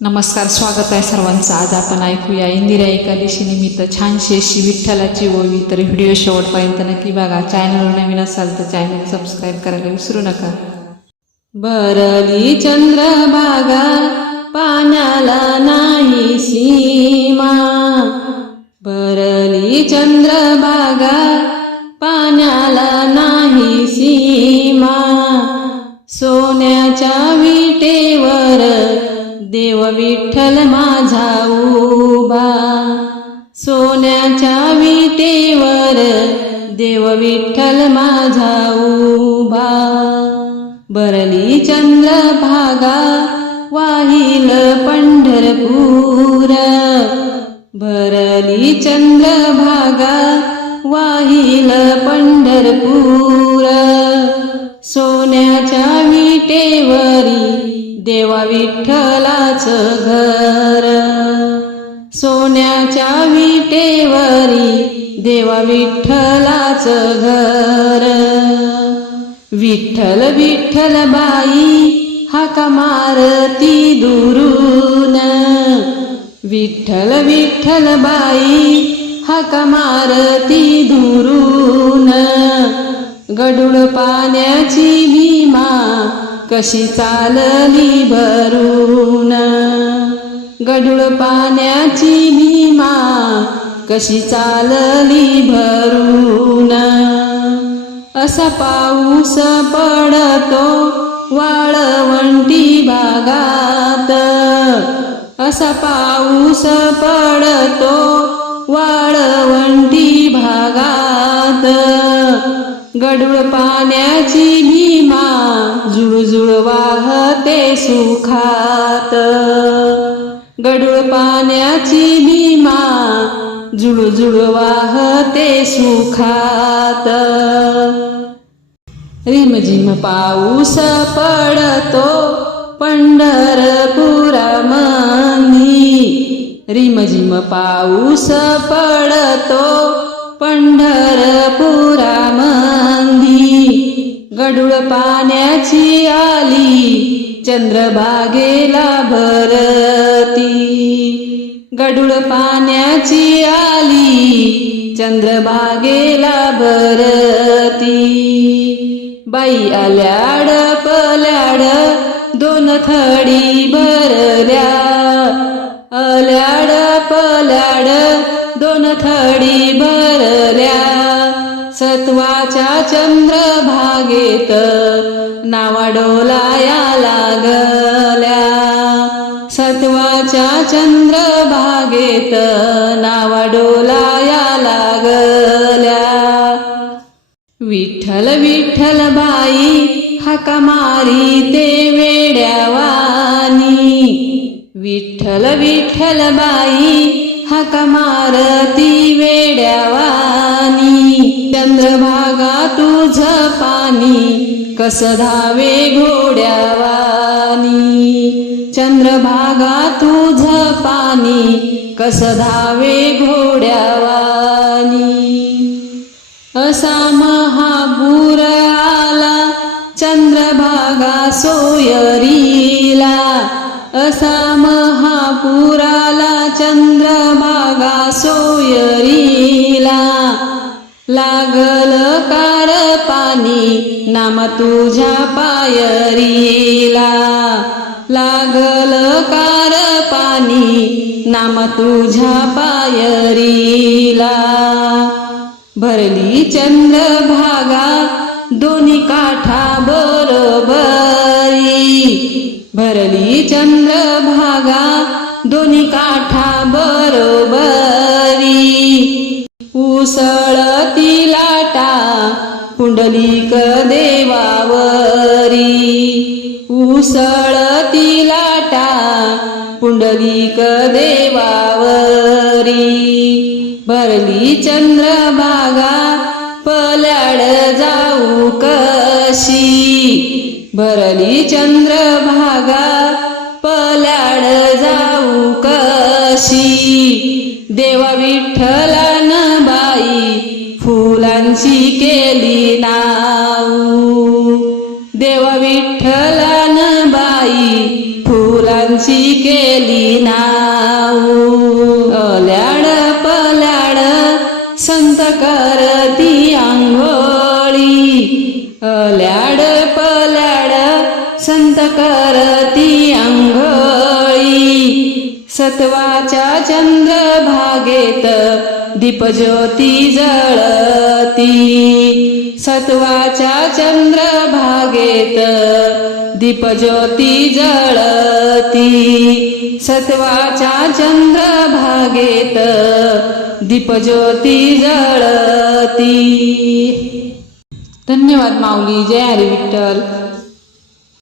नमस्कार स्वागत आहे सर्वांचं. आज आपण ऐकूया इंदिरा एकादशी निमित्त छानशी अशी विठ्ठलाची ओवी तर व्हिडिओ शेवटपर्यंत नक्की बघा. चॅनलवर नवीन असाल तर चॅनल सबस्क्राईब करायला विसरू नका. बरली चंद्रभागा पाण्याला नाही सीमा. बरली चंद्रभागा पाण्याला नाही सीमा. सोन्याच्या देव विठ्ठल माझा उभा. सोन्याच्या विटेवर देव विठ्ठल माझा उभा. बरली चंद्रभागा वाहिल पंढरपूर. भरली चंद्रभागा वाहिल पंढरपूर. सोन्याच्या विटेवरी देवा विठ्ठलाच घर. सोन्याच्या विटेवरी देवा विठ्ठलाच घर. विठ्ठल विठ्ठल बाई हाका मारती दुरून. विठ्ठल विठ्ठल बाई हाका मारती दुरून. गडूळ पाण्याची भीमा कशी चालली भरून? गडूळ पाण्याची भीमा कशी चालली भरून? असा पाऊस पडतो वाळवंटी भागात. असा पाऊस पडतो वाळवंटी भागात. गडूळ पाण्याची भीमा जुळजुळ वाहते सुखात. गडूळ पाण्याची भीमा जुळजुळ वाहते सुखात. रिमझिम पाऊस पडतो पंढरपुरामंदी रिमझिम पाऊस पडतो पंढरपुरा मंदी. गडूळ पाण्याची आली चंद्रभागेला भरती. गडूळ पाण्याची आली चंद्रभागेला भरती. बाई आल्याड पल्याड दोन थडी भरल्या. दोन थडी भरल्या. सत्वाच्या चंद्रभागेत नावा डोलाया लागल्या. सत्वाच्या चंद्रभागेत नावा डोलाया लागल्या. विठ्ठल विठ्ठल बाई हाका मारी ते वेड्यावानी. विठ्ठल विठ्ठल बाई हाका मारती वेड्यावानी चंद्रभागा तुझ पाणी कस धावे घोड्यावानी. चंद्रभागा तुझ पाणी कस धावे घोड्यावानी. असा महापूर आला चंद्रभागा सोयरीला. असा महापुरा चंद्रभागा सोयरीला लागल कार पाणी नाम तुझ्या पायरीला. लागल कार पाणी नाम तुझ्या पायरीला. भरली चंद्रभागा दोन्ही काठा बरोबरी भरली चंद्रभागा उसळती लाटा पुंडलिक देवावरी. उसळती लाटा पुंडलिक देवावरी. भरली चंद्रभागा पलाड जाऊ कशी? भरली चंद्रभागा पलाड जाऊ कशी? देवा विठ्ठला ना बा फुलांची केली नाऊ देवा विठ्ठलान बाई फुलांची केली नाऊ अल्याड पल्याड संत करती आंघोळी. अल्याड पल्याड संत करती सत्वाच्या चंद्र भागेत दीपज्योती जळती. सत्वाच्या चंद्रभागेत दीपज्योती जळती. सत्वाच्या चंद्रभागेत दीपज्योती जळती. धन्यवाद माऊली. जय हरी विठ्ठल.